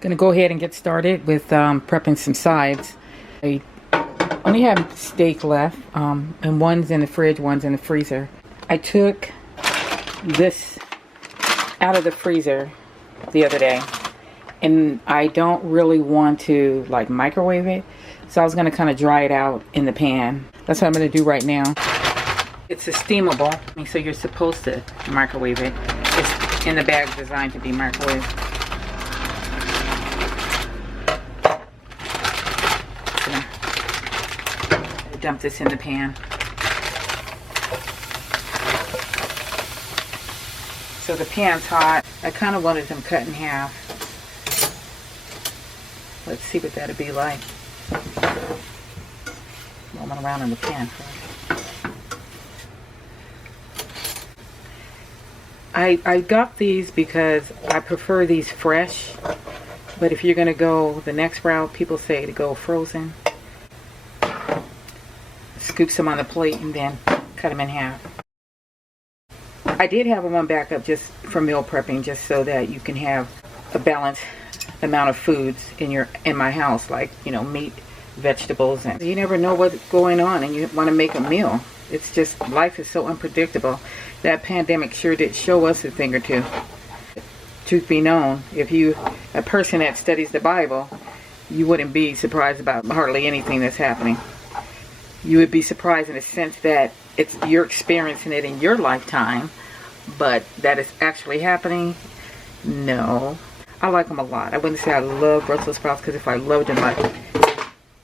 Gonna go ahead and get started with prepping some sides. I only have steak left, and one's in the fridge, one's in the freezer. I took this out of the freezer the other day, and I don't really want to like microwave it, so I was gonna kind of dry it out in the pan. That's what I'm gonna do right now. It's a steamable, so you're supposed to microwave it. It's in the bag designed to be microwaved. Dump this in the pan. So the pan's hot. I kind of wanted them cut in half. Let's see what that'd be like. Rolling around in the pan first. I got these because I prefer these fresh, but if you're gonna go the next route, people say to go frozen. Scoop some on the plate and then cut them in half. I did have one backup just for meal prepping, just so that you can have a balanced amount of foods in my house, like, you know, meat, vegetables, and you never know what's going on and you want to make a meal. It's just, life is so unpredictable. That pandemic sure did show us a thing or two. Truth be known, if you a person that studies the Bible, you wouldn't be surprised about hardly anything that's happening. You would be surprised in the sense that you're experiencing it in your lifetime, but that it's actually happening. No, I like them a lot. I wouldn't say I love Brussels sprouts, because if I loved them,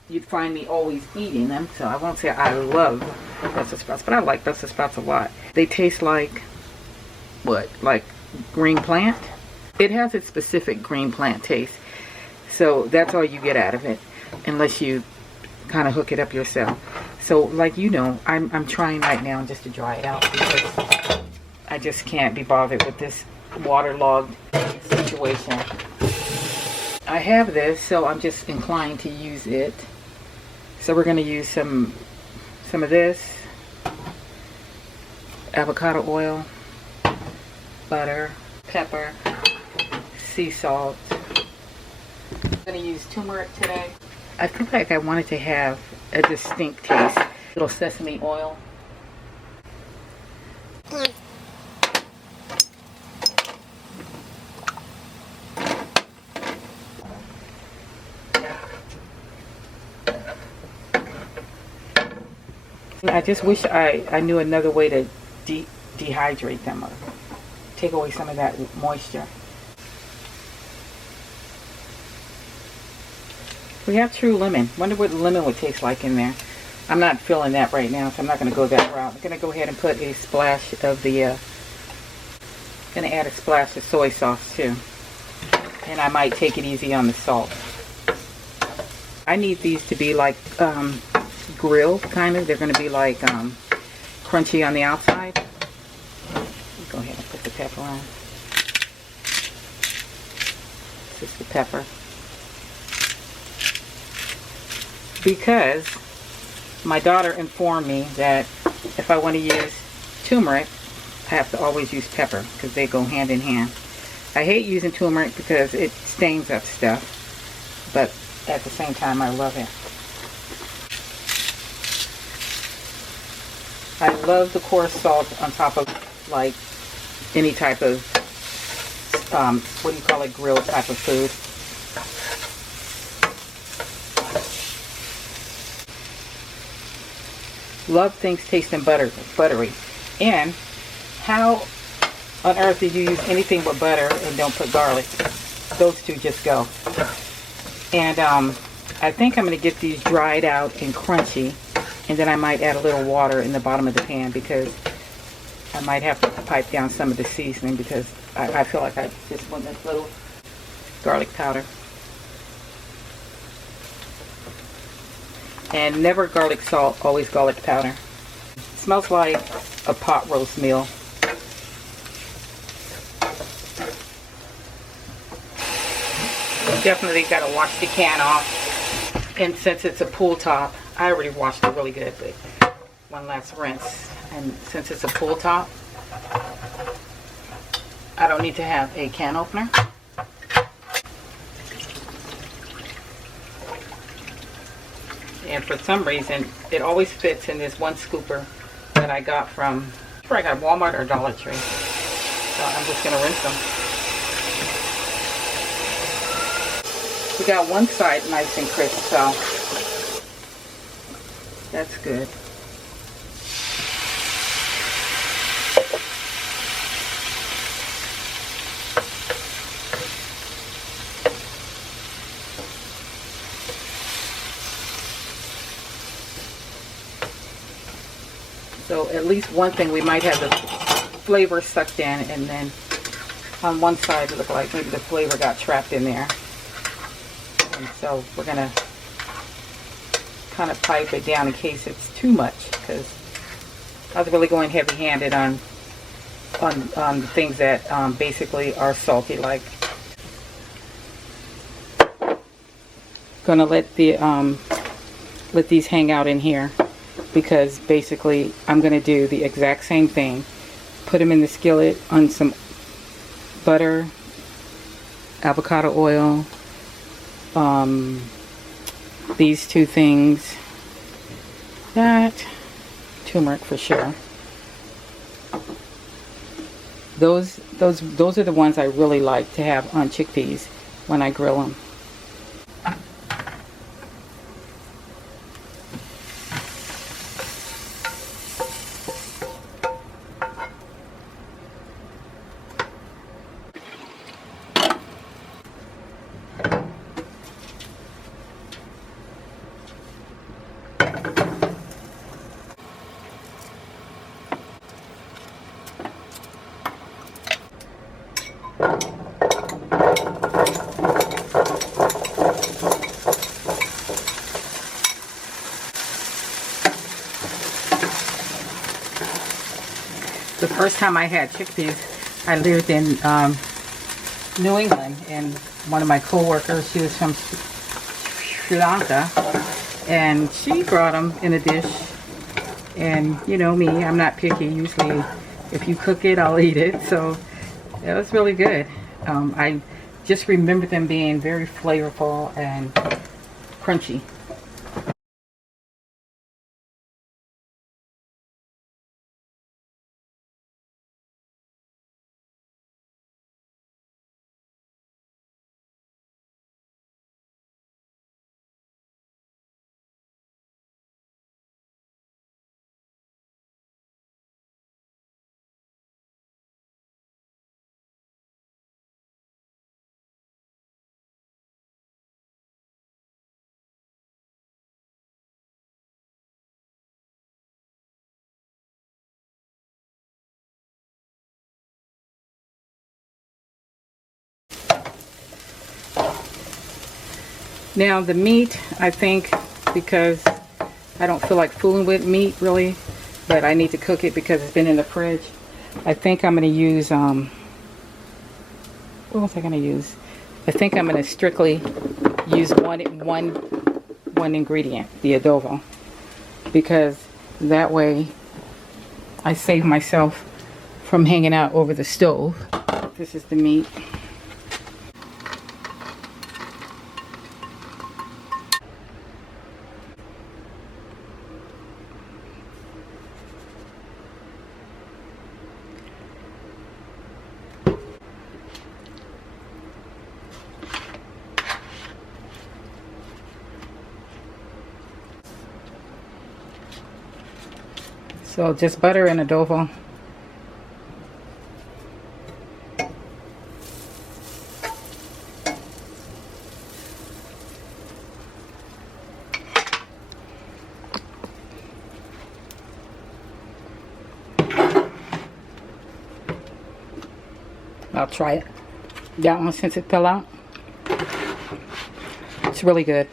you'd find me always eating them. So I won't say I love Brussels sprouts, but I like Brussels sprouts a lot. They taste like what? Like green plant? It has its specific green plant taste. So that's all you get out of it, unless you kind of hook it up yourself. So, like, you know, I'm trying right now just to dry it out, because I just can't be bothered with this waterlogged situation. I have this, so I'm just inclined to use it. So we're going to use some of this avocado oil, butter, pepper, sea salt. I'm going to use turmeric today. I feel like I wanted to have a distinct taste. A little sesame oil. I just wish I knew another way to dehydrate them, or take away some of that moisture. We have true lemon. Wonder what lemon would taste like in there. I'm not feeling that right now, so I'm not going to go that route. I'm going to go ahead and put a splash of going to add a splash of soy sauce too. And I might take it easy on the salt. I need these to be like grilled, kind of. They're going to be like crunchy on the outside. Go ahead and put the pepper on. This is the pepper. Because my daughter informed me that if I want to use turmeric, I have to always use pepper, because they go hand in hand. I hate using turmeric because it stains up stuff, but at the same time I love it. I love the coarse salt on top of like any type of what do you call it, grilled type of food. Love things tasting buttery. And how on earth did you use anything but butter and don't put garlic? Those two just go. And I think I'm going to get these dried out and crunchy, and then I might add a little water in the bottom of the pan, because I might have to pipe down some of the seasoning, because I feel like I just want this little garlic powder. And never garlic salt, always garlic powder. It smells like a pot roast meal. Definitely got to wash the can off. And since it's a pull top, I already washed it really good, but one last rinse. And since it's a pull top, I don't need to have a can opener. and for some reason it always fits in this one scooper that I got from, I got Walmart or Dollar Tree. So I'm just gonna rinse them. We got one side nice and crisp, so that's good. So at least one thing, we might have the flavor sucked in, and then on one side it looked like maybe the flavor got trapped in there. And so we're gonna kind of pipe it down in case it's too much, because I was really going heavy-handed on the things that basically are salty. Like, gonna let these hang out in here, because basically I'm gonna do the exact same thing. Put them in the skillet on some butter, avocado oil, these two things, that turmeric for sure. Those are the ones I really like to have on chickpeas when I grill them. The first time I had chickpeas, I lived in New England, and one of my co-workers, she was from Sri Lanka, and she brought them in a dish. And you know me, I'm not picky. Usually if you cook it, I'll eat it. So it was really good. I just remember them being very flavorful and crunchy. Now the meat, I think, because I don't feel like fooling with meat really, but I need to cook it because it's been in the fridge. I think I'm going to use, what was I going to use? I think I'm going to strictly use one ingredient, the adobo, because that way I save myself from hanging out over the stove. This is the meat. So just butter and adobo. I'll try it. That one, since it fell out. It's really good.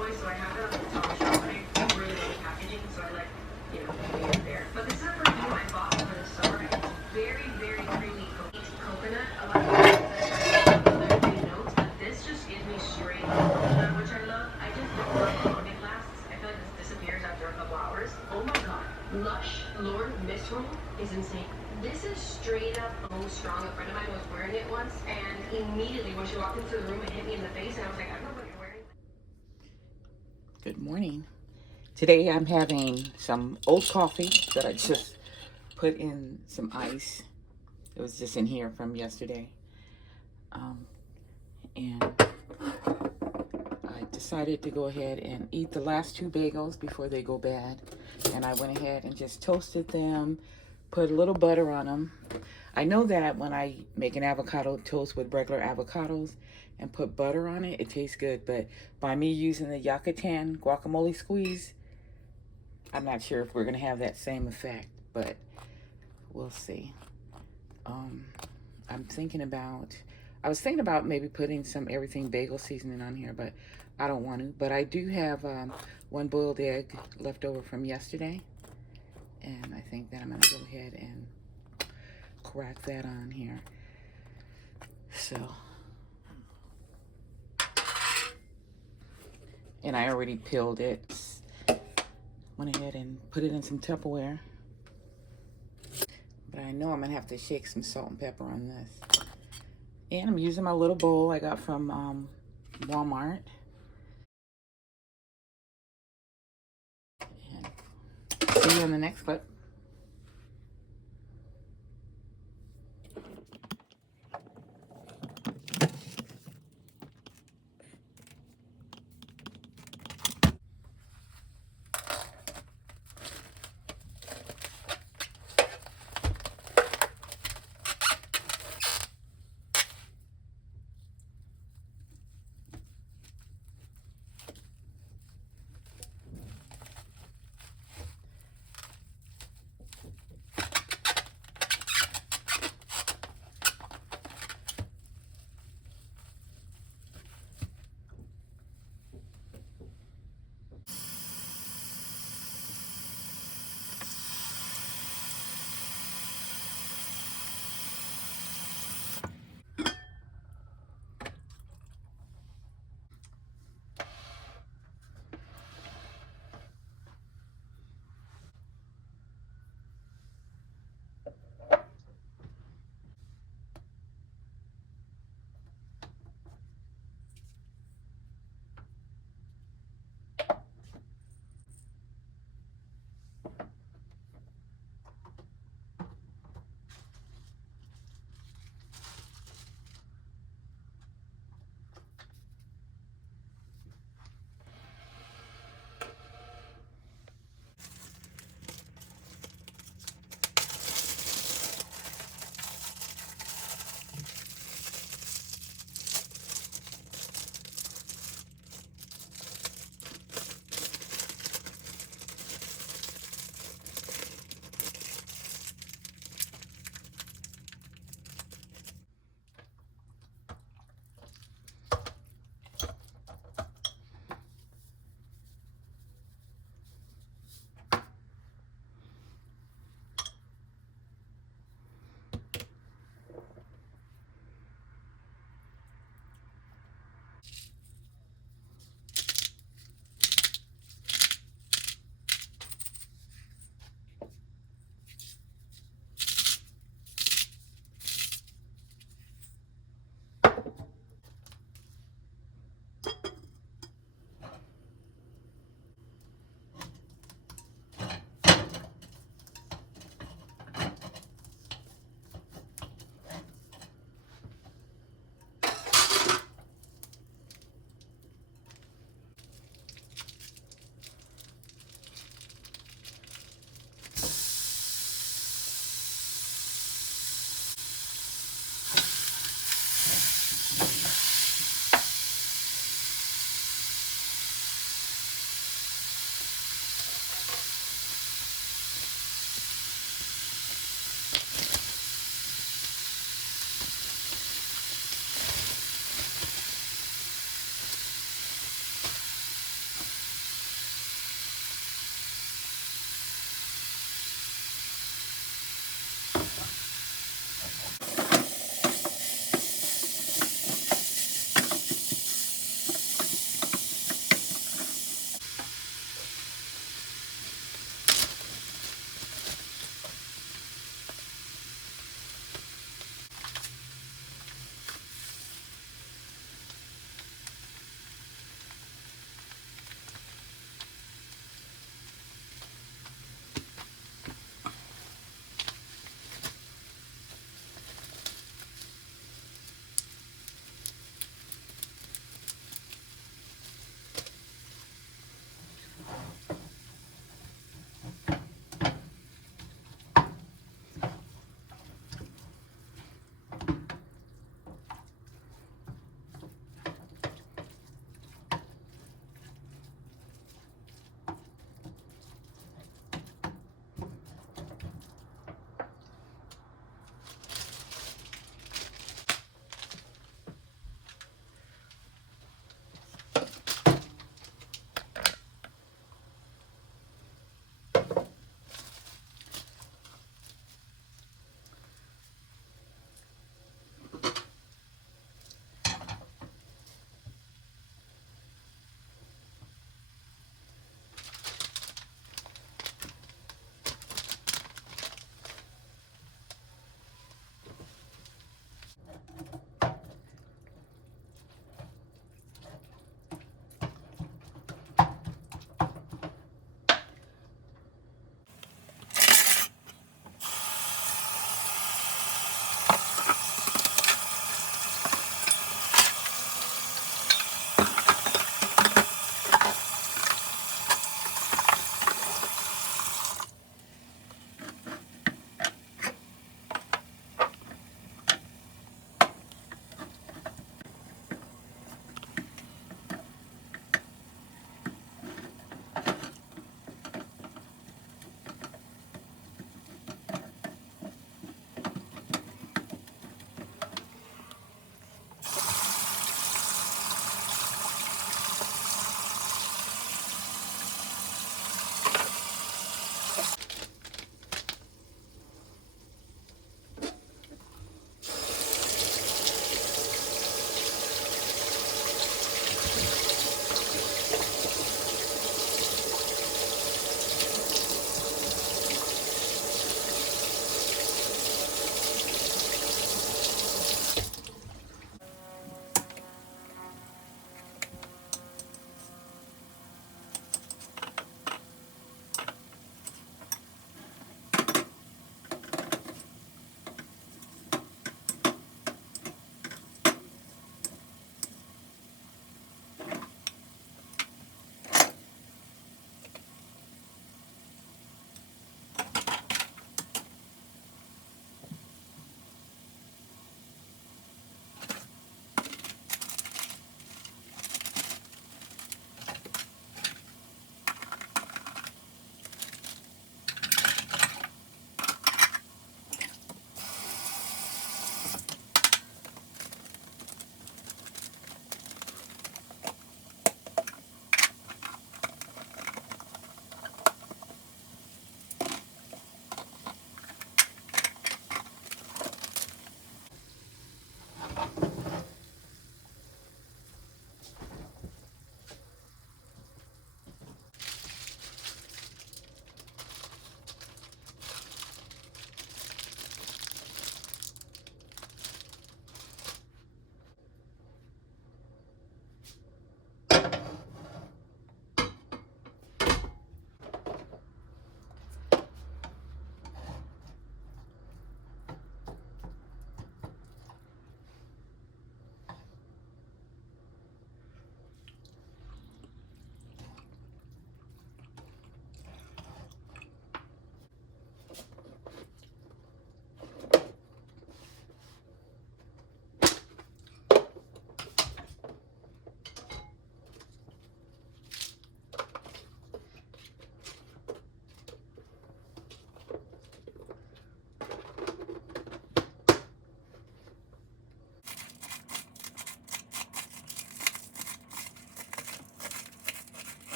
boy, so I have it on the top shelf. I really like packaging, so I like, putting it there. But this is a perfume I bought for the summer. It's very, very creamy coconut. A lot of people say creamy notes, but this just gives me straight coconut, which I love. I just don't love how long it lasts. I feel like this disappears after a couple hours. Oh my god. Lush Lord Mist Roll is insane. This is straight up bone strong. A friend of mine was wearing it once, and immediately when she walked into the room, it hit me in the face, and I was like, I don't know what you're wearing. Good morning. Today I'm having some oat coffee that I just put in some ice. It was just in here from yesterday. And I decided to go ahead and eat the last 2 bagels before they go bad. And I went ahead and just toasted them, put a little butter on them. I know that when I make an avocado toast with regular avocados and put butter on it, it tastes good. But by me using the Yucatan guacamole squeeze, I'm not sure if we're going to have that same effect, but we'll see. I was thinking about maybe putting some everything bagel seasoning on here, but I don't want to. But I do have 1 boiled egg left over from yesterday, and I think that I'm going to go ahead and crack that on here. So, and I already peeled it. Went ahead and put it in some Tupperware. But I know I'm going to have to shake some salt and pepper on this. And I'm using my little bowl I got from Walmart. And see you in the next clip.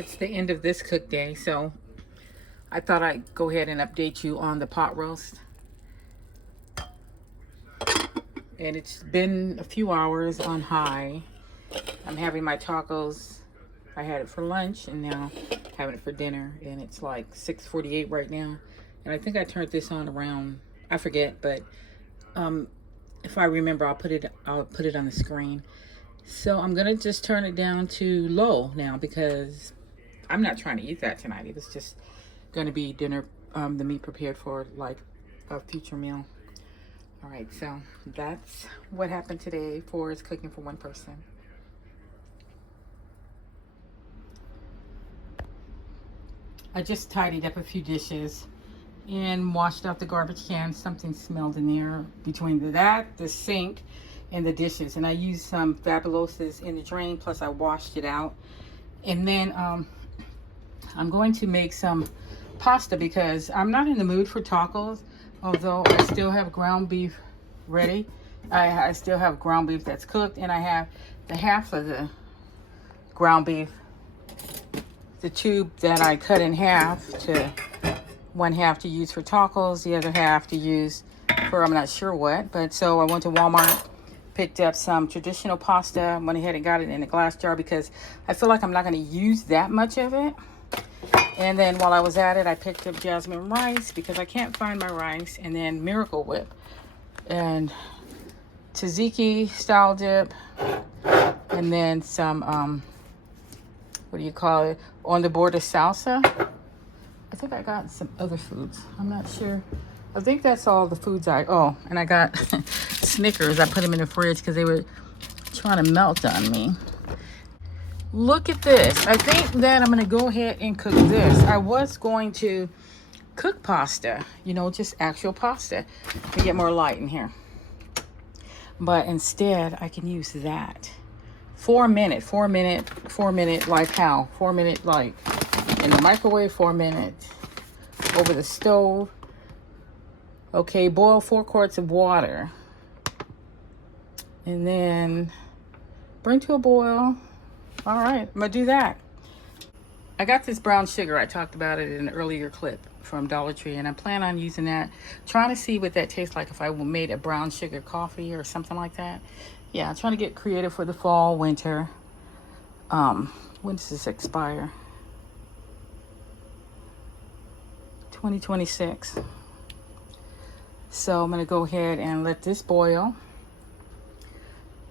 It's the end of this cook day, so I thought I'd go ahead and update you on the pot roast. And it's been a few hours on high. I'm having my tacos. I had it for lunch and now having it for dinner. And it's like 6:48 right now. And I think I turned this on around, I forget, but if I remember, I'll put it on the screen. So I'm gonna just turn it down to low now because I'm not trying to eat that tonight. It was just gonna be dinner, the meat prepared for like a future meal. All right, so that's what happened today for is cooking for one person. I just tidied up a few dishes and washed out the garbage can. Something smelled in there between the sink, and the dishes. And I used some Fabulosas in the drain, plus I washed it out. And then I'm going to make some pasta because I'm not in the mood for tacos, although I still have ground beef ready. I still have ground beef that's cooked, and I have the half of the ground beef, the tube that I cut in half, to one half to use for tacos, the other half to use for I'm not sure what. But so I went to Walmart, picked up some traditional pasta, went ahead and got it in a glass jar because I feel like I'm not going to use that much of it. And then while I was at it, I picked up jasmine rice because I can't find my rice, and then Miracle Whip and tzatziki style dip, and then some what do you call it, on the border salsa. I think I got some other foods, I'm not sure. I think that's all the foods and I got Snickers. I put them in the fridge because they were trying to melt on me. Look at this. I think that I'm going to go ahead and cook this. I was going to cook pasta, just actual pasta, to get more light in here. But instead, I can use that. 4 minute, like how? 4 minute, like in the microwave, 4 minutes over the stove. Okay, boil 4 quarts of water. And then bring to a boil. All right, I'm gonna do that. I got this brown sugar. I talked about it in an earlier clip from Dollar Tree, and I plan on using that. Trying to see what that tastes like if I made a brown sugar coffee or something like that. Yeah, I'm trying to get creative for the fall, winter. When does this expire? 2026. So I'm gonna go ahead and let this boil.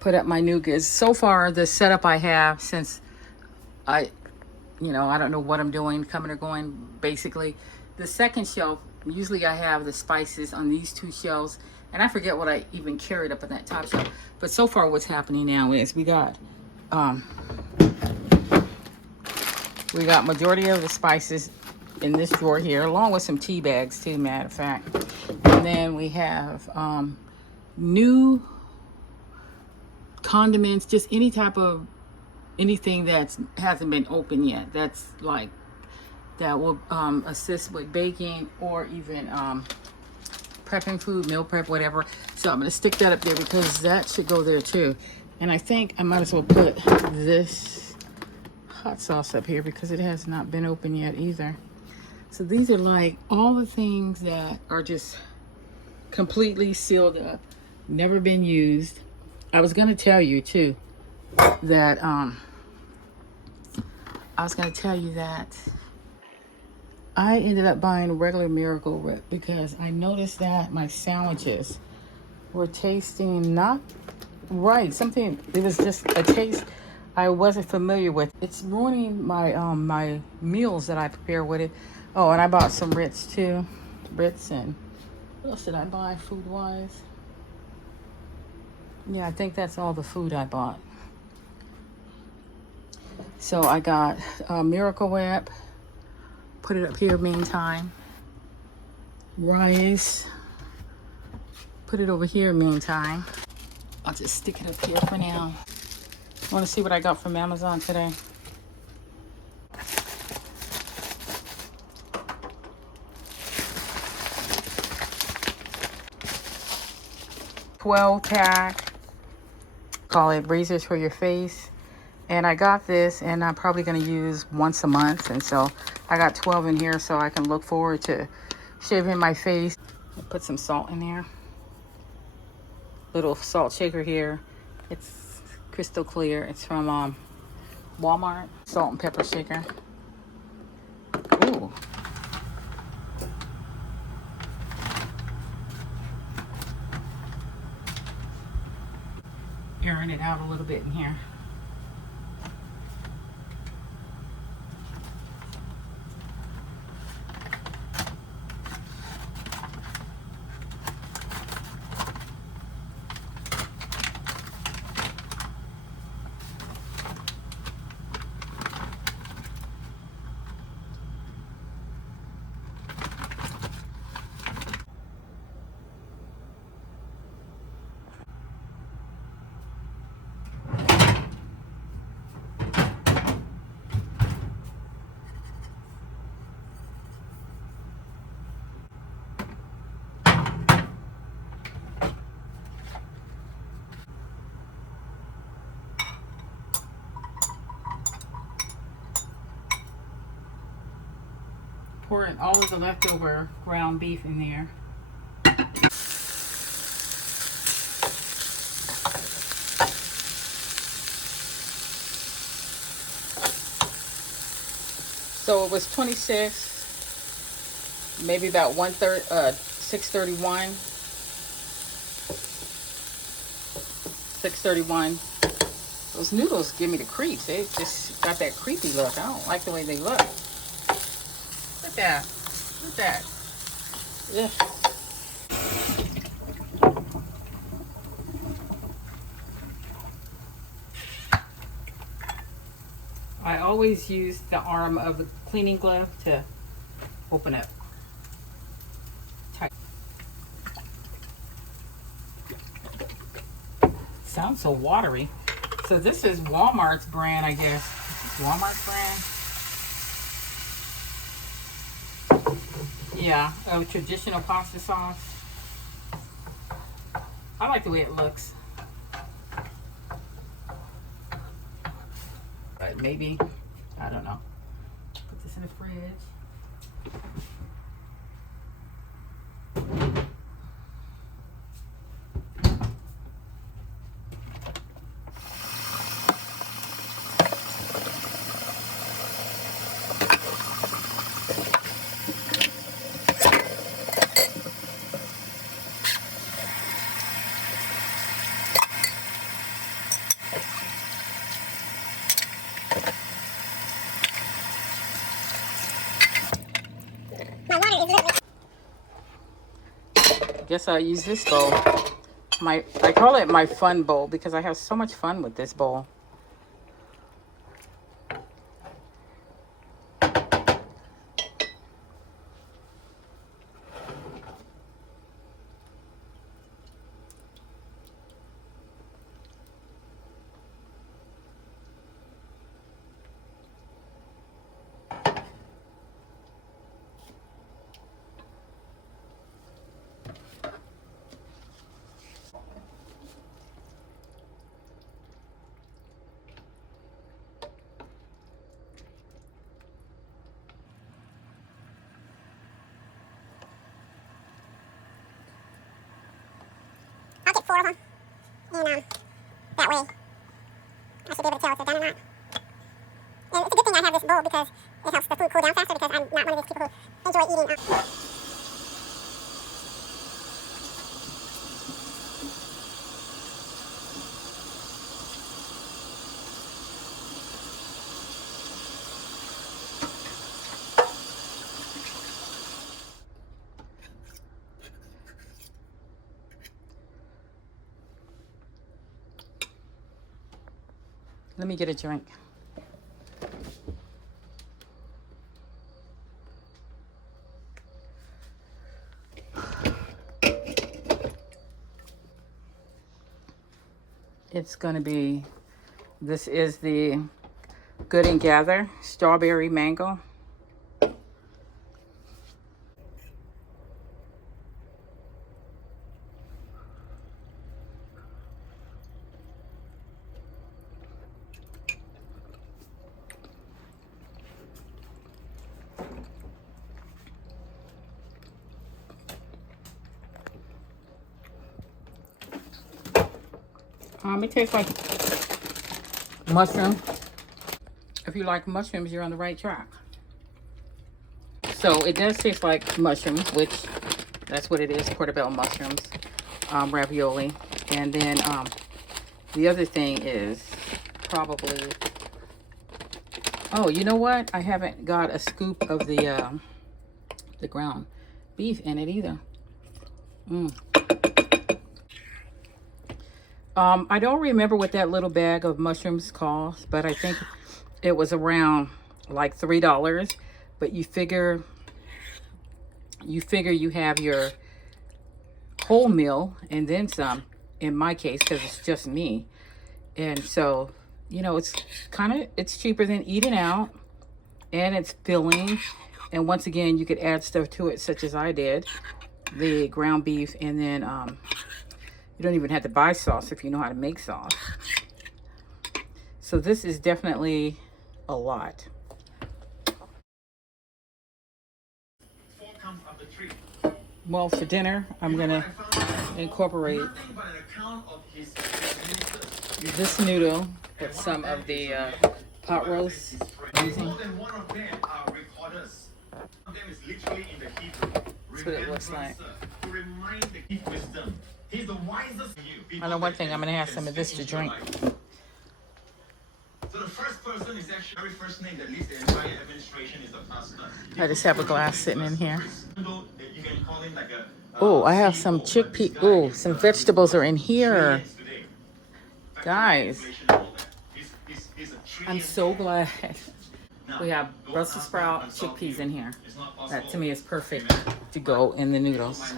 Put up my nougats. So far, the setup I have, since I don't know what I'm doing, coming or going, basically. The second shelf, usually I have the spices on these 2 shelves, and I forget what I even carried up on that top shelf. But so far, what's happening now is we got majority of the spices in this drawer here, along with some tea bags too, matter of fact. And then we have new condiments, just anything that hasn't been opened yet. That's like that will assist with baking or even prepping food, meal prep, whatever. So I'm gonna stick that up there because that should go there too. And I think I might as well put this hot sauce up here because it has not been opened yet either. So these are like all the things that are just completely sealed up, never been used. I was gonna tell you too that I ended up buying regular Miracle Whip because I noticed that my sandwiches were tasting not right. It was just a taste I wasn't familiar with. It's ruining my my meals that I prepare with it. Oh, and I bought some Ritz too. Ritz, and what else did I buy food-wise? Yeah, I think that's all the food I bought. So I got Miracle Whip. Put it up here meantime. Rice. Put it over here meantime. I'll just stick it up here for now. Want to see what I got from Amazon today? $12 pack. Call it Razors for Your Face. And I got this, and I'm probably going to use once a month. And so I got 12 in here so I can look forward to shaving my face. Put some salt in there. Little salt shaker here. It's crystal clear. It's from Walmart. Salt and pepper shaker. Ooh. Airing it out a little bit in here. Pouring all of the leftover ground beef in there. So it was 26, maybe about 6:31. 6:31. Those noodles give me the creeps. They just got that creepy look. I don't like the way they look. Look at that. Look at that. Yeah. I always use the arm of the cleaning glove to open it tight. Sounds so watery. So this is Walmart's brand, I guess. Walmart's brand. Yeah, traditional pasta sauce. I like the way it looks. But maybe, I don't know. Put this in the fridge. Guess I'll use this bowl. I call it my fun bowl because I have so much fun with this bowl. I'll get 4 of them, and that way I should be able to tell if they're done or not. And it's a good thing I have this bowl because it helps the food cool down faster because I'm not one of these people who enjoy eating. Let me get a drink. It's going to be, this is the Good and Gather Strawberry Mango. It tastes like mushroom. If you like mushrooms, you're on the right track. So it does taste like mushrooms, which that's what it is, portobello mushrooms, ravioli. And then the other thing is probably, oh, you know what? I haven't got a scoop of the ground beef in it either. I don't remember what that little bag of mushrooms cost, but I think it was around like $3. But you figure you have your whole meal and then some, in my case, because it's just me. And so, you know, it's cheaper than eating out, and it's filling. And once again, you could add stuff to it, such as I did, the ground beef, and then you don't even have to buy sauce if you know how to make sauce. So this is definitely a lot. Well, for dinner, I'm gonna incorporate this noodle with some of the pot roast. That's what it looks like. I know one thing, I'm gonna have some of this to drink. So the first person is actually the very first name that leads the entire administration is the pastor. I just have a glass sitting in here. Oh, I have some chickpea. Oh, some vegetables are in here. Guys, I'm so glad we have Brussels sprout chickpeas in here. That to me is perfect to go in the noodles.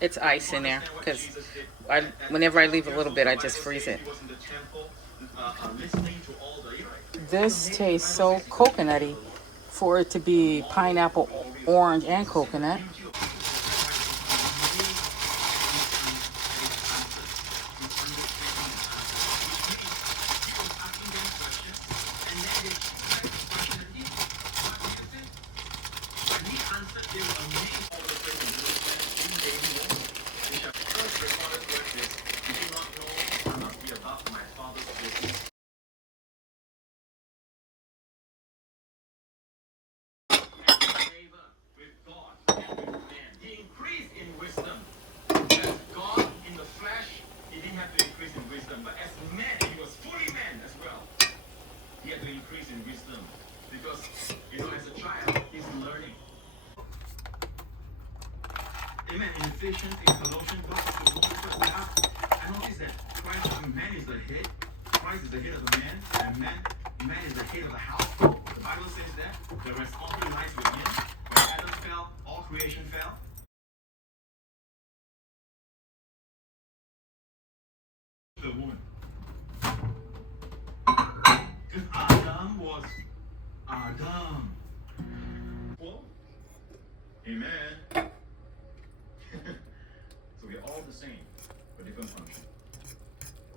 It's ice in there because whenever I leave a little bit, I just freeze it. This tastes so coconutty for it to be pineapple, orange, and coconut. Amen. In Ephesians, in Colossians, God is the one. I notice that Christ, man is the head. Christ is the head of the man, and man is the head of the household. The Bible says that the responsibility lies with him. When Adam fell, all creation fell. The woman. Because Adam was Adam. Well, amen. So we're all the same, but different function.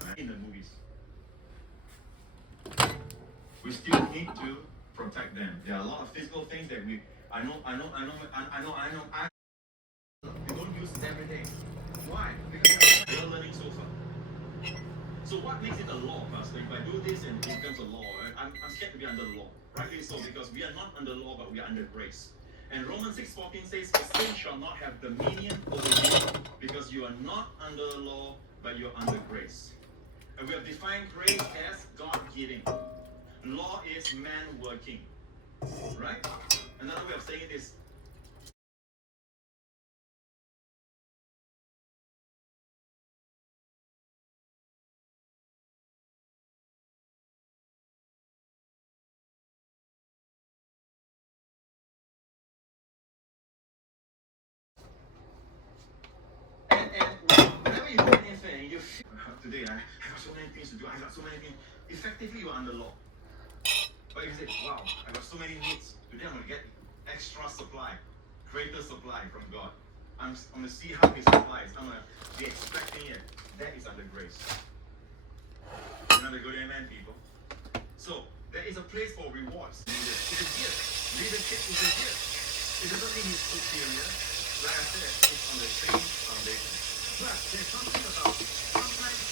Right? In the movies, we still need to protect them. There are a lot of physical things that we. I know. We don't use it every day. Why? Because they're learning so far. So what makes it a law, Pastor? If I do this and it becomes a law, right? I'm scared to be under the law. Rightly so, because we are not under law, but we are under grace. And Romans 6:14 says, sin shall not have dominion over you, because you are not under the law, but you're under grace. And we have defined grace as God-giving. Law is man working. Right? Another way of saying it is, whenever you do anything, you feel, today I got so many things to do, I got so many things. Effectively, you're under law. But if you say, wow, I got so many needs, today I'm going to get extra supply, greater supply from God. I'm going to see how He supplies. I'm going to be expecting it. That is under grace. Another good amen, people. So, there is a place for rewards. It's a gift. Leadership is a gift. It doesn't mean it's superior. Like I said, it's on the same foundation. But there's something about sometimes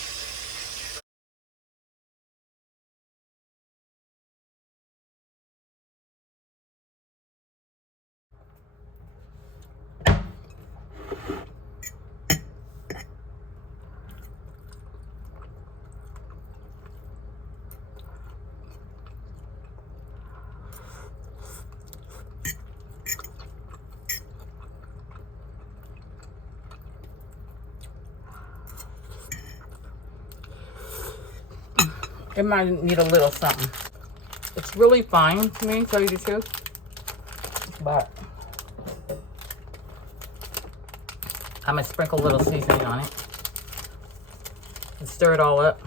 It might need a little something. It's really fine to me, to tell you the truth. But I'm gonna sprinkle a little seasoning on it and stir it all up.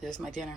There's my dinner.